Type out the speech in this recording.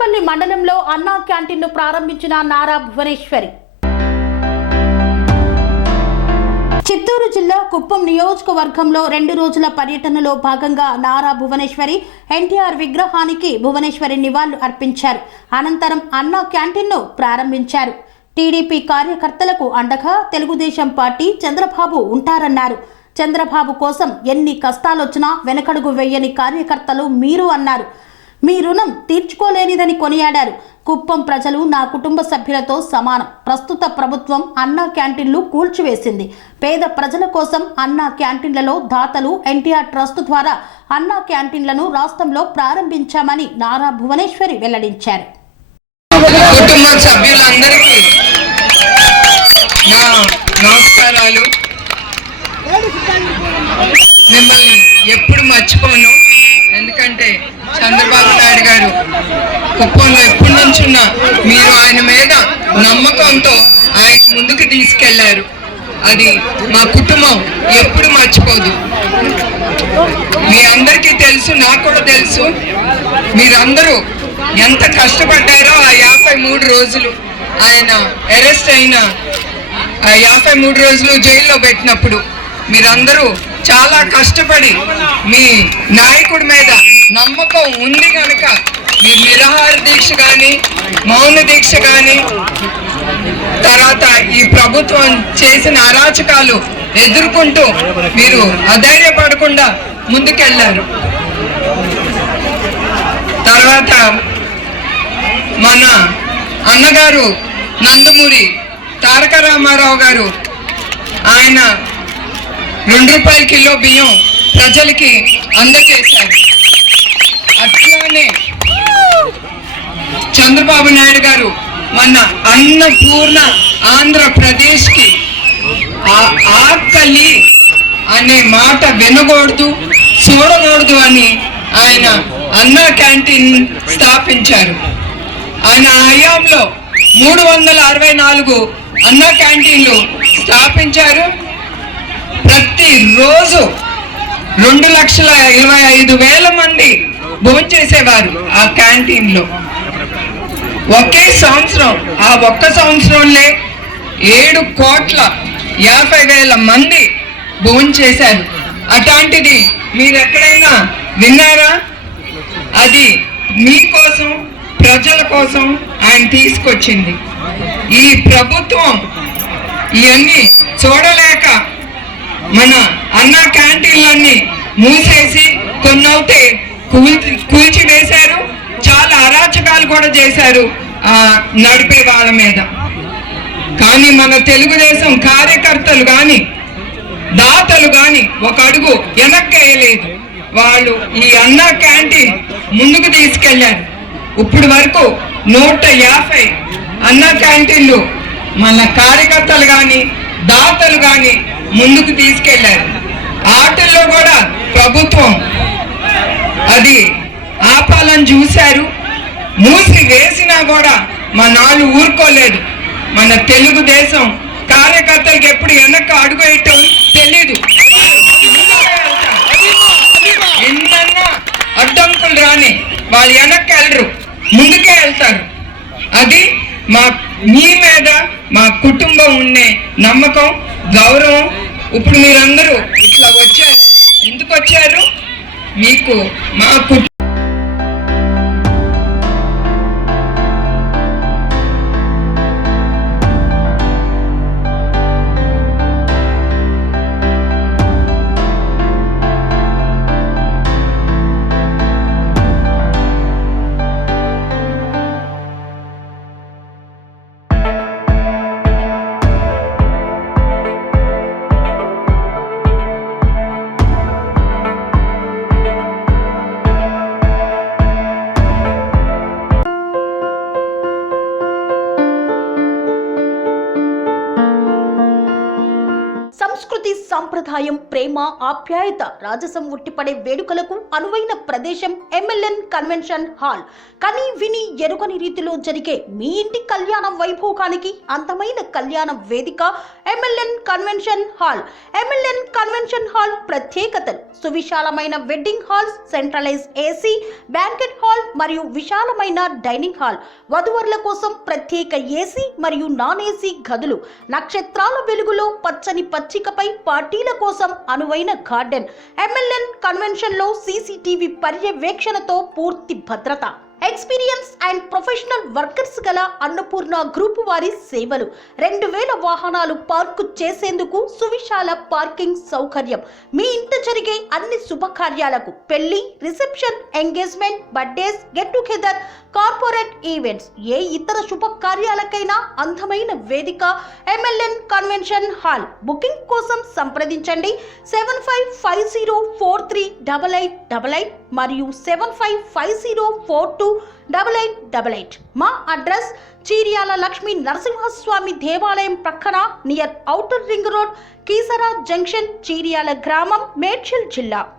బోయినపల్లి మండలంలో అన్నా క్యాంటీన్ను ప్రారంభించిన నారా భువనేశ్వరి. చిత్తూరు జిల్లా కుప్పం నియోజకవర్గంలో 2 రోజుల పర్యటనలో భాగంగా నారా భువనేశ్వరి ఎన్టీఆర్ విగ్రహానికి భువనేశ్వరి నివాళులు అర్పించారు. అనంతరం అన్నా క్యాంటీన్ను ప్రారంభించారు. టీడీపీ కార్యకర్తలకు అండగా తెలుగుదేశం పార్టీ చంద్రబాబు ఉంటారన్నారు. చంద్రబాబు కోసం ఎన్ని కష్టాలొచ్చినా వెనకడుగు వేయని కార్యకర్తలు మీరు అన్నారు. మీ రుణం తీర్చుకోలేనిదని కొనియాడారు. కుప్పం ప్రజలు నా కుటుంబ సభ్యులతో సమానం. ప్రస్తుత ప్రభుత్వం అన్నా క్యాంటీన్లు కూల్చివేసింది. పేద ప్రజల కోసం అన్నా క్యాంటీన్లలో దాతలు ఎన్టీఆర్ ట్రస్ట్ ద్వారా అన్నా క్యాంటీన్లను రాష్ట్రంలో ప్రారంభించామని నారా భువనేశ్వరి వెల్లడించారు. కుటుంబ సభ్యులందరికీ నా నమస్కారాలు. మిమ్మల్ని ఎప్పుడు మర్చిపోను. ఎందుకంటే చంద్రబాబు నాయుడు గారు కుప్పంలో ఎప్పటి నుంచున్న మీరు ఆయన మీద నమ్మకంతో ఆయన ముందుకు తీసుకెళ్లారు. అది మా కుటుంబం ఎప్పుడు మర్చిపోదు. మీ అందరికీ తెలుసు, నాకు కూడా తెలుసు. మీరందరూ ఎంత కష్టపడ్డారో ఆ 53 రోజులు ఆయన అరెస్ట్ అయిన 53 రోజులు జైల్లో పెట్టినప్పుడు మీరందరూ చాలా కష్టపడి మీ నాయకుడి మీద నమ్మకం ఉంది కనుక మీరు నిరాహార దీక్ష కానీ మౌన దీక్ష కానీ తర్వాత ఈ ప్రభుత్వం చేసిన అరాచకాలు ఎదుర్కొంటూ మీరు అధైర్యపడకుండా ముందుకెళ్లారు. తర్వాత మన అన్నగారు నందమూరి తారక రామారావు గారు ఆయన 2 రూపాయల కిలో బియ్యం ప్రజలకి అందజేశారు. అట్లానే చంద్రబాబు నాయుడు గారు మన అన్నపూర్ణ ఆంధ్రప్రదేశ్కి ఆకలి అనే మాట వినకూడదు, చూడకూడదు అని ఆయన అన్నా క్యాంటీన్ స్థాపించారు. ఆయన హయాంలో 364 అన్నా క్యాంటీన్లు స్థాపించారు. ప్రతిరోజు 2,25,000 మంది భోంచేసేవారు ఆ క్యాంటీన్లో. ఒకే సంవత్సరం ఆ ఒక్క సంవత్సరంలో 7,50,00,000 మంది భోంచేశారు. అట్లాంటిది మీరు ఎక్కడైనా విన్నారా? అది మీకోసం, ప్రజల కోసం ఆయన తీసుకొచ్చింది. ఈ ప్రభుత్వం ఇవన్నీ చూడలేక మన అన్నా క్యాంటీన్లన్నీ మూసేసి కొన్నవుతే కూల్చివేశారు. చాలా అరాచకాలు కూడా చేశారు నడిపే వాళ్ళ మీద. కానీ మన తెలుగుదేశం కార్యకర్తలు కానీ దాతలు కానీ ఒక అడుగు వెనక్కేయలేదు. వాళ్ళు ఈ అన్నా క్యాంటీన్ ముందుకు తీసుకెళ్లారు. ఇప్పుడు వరకు 150 అన్నా క్యాంటీన్లు మన కార్యకర్తలు కానీ దాతలు కానీ ముందుకు తీసుకెళ్లారు. ఆటల్లో కూడా ప్రభుత్వం అది ఆపాలని చూశారు. మూసి వేసినా కూడా మా నాళ్ళు ఊరుకోలేదు. మన తెలుగుదేశం కార్యకర్తలకు ఎప్పుడు వెనక్కి అడుగు వేయటం తెలీదు. ఎన్నన్నా అడ్డంకులు రాని వాళ్ళు వెనక్కి వెళ్ళరు, ముందుకే వెళ్తారు. అది మీ మీద మా కుటుంబం ఉండే నమ్మకం, గౌరవం. ఇప్పుడు మీరందరూ ఇట్లా వచ్చారు. ఎందుకు వచ్చారు? మీకు మా సంస్కృతి సంప్రదాయం, ప్రేమ, ఆప్యాయత, రాజసం ఉట్టిపడే వేడుకలకు అనువైన ప్రదేశం ఎంఎల్ఎన్ కన్వెన్షన్ హాల్. కని విని ఎరుగని రీతిలో జరిగే మీ ఇంటి కళ్యాణ వైభోగానికి అందమైన కళ్యాణ వేదిక MLN convention hall. MLN convention hall ప్రత్యేకతలు: సువిశాలమైన wedding halls, centralize AC banquet hall మరియు విశాలమైన డైనింగ్ హాల్, వధువరుల కోసం ప్రత్యేక ఏసీ మరియు నాన్ ఏసీ గదులు, నక్షత్రాల వెలుగులో పచ్చని పచ్చికపై పార్టీల కోసం అనువైన గార్డెన్. ఎంఎల్ఎన్ కన్వెన్షన్ లో సీసీటీవీ పర్యవేక్షణతో పూర్తి భద్రత. ఎక్స్పీరియన్స్ అండ్ ప్రొఫెషనల్ వర్కర్స్ గల అన్నపూర్ణ గ్రూప్ వారి సేవలు. 2000 వాహనాలు పార్కు చేసేందుకు సువిశాల పార్కింగ్ సౌకర్యం. మీ ఇంట జరిగే అన్ని శుభకార్యాలకు, పెళ్లి, reception, engagement, birthdays, get together, corporate events, ఏ ఇతర శుభకార్యాలకైనా అందమైన వేదిక ఎంఎల్ఎన్ కన్వెన్షన్ హాల్. బుకింగ్ కోసం సంప్రదించండి 7550438888 మరియు 7550428888. మా అడ్రస్ చీర్యాల లక్ష్మీ నరసింహస్వామి దేవాలయం ప్రక్కన, near outer ring road, Keesara junction, Cheeryal గ్రామం, మేడ్చల్ జిల్లా.